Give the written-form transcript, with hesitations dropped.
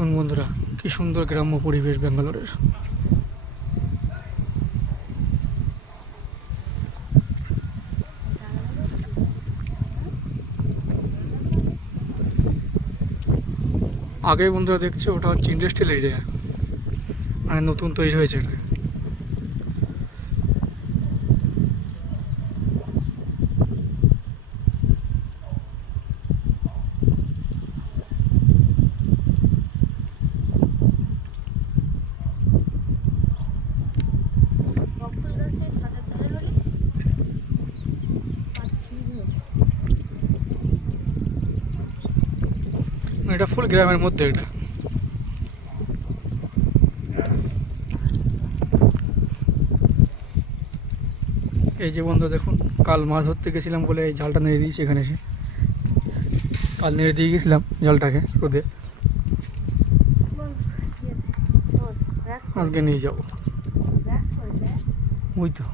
দেখুন বন্ধুরা, কি সুন্দর গ্রাম্য পরিবেশ ব্যাঙ্গালোরের। আগে বন্ধুরা দেখছো, ওটা হচ্ছে ইন্ডাস্ট্রিয়াল এরিয়া, মানে নতুন তৈরি হয়েছে এটা। এটা ফুল গ্রামের মধ্যে এটা। এই যে বন্ধু দেখুন, কাল মাছ ধরতে গেছিলাম বলে এই জালটা নেড়ে দিয়েছি এখানে এসে। কাল নেড়ে দিয়ে গেছিলাম জালটাকে রোদে, আজকে নিয়ে যাবো। ওই তো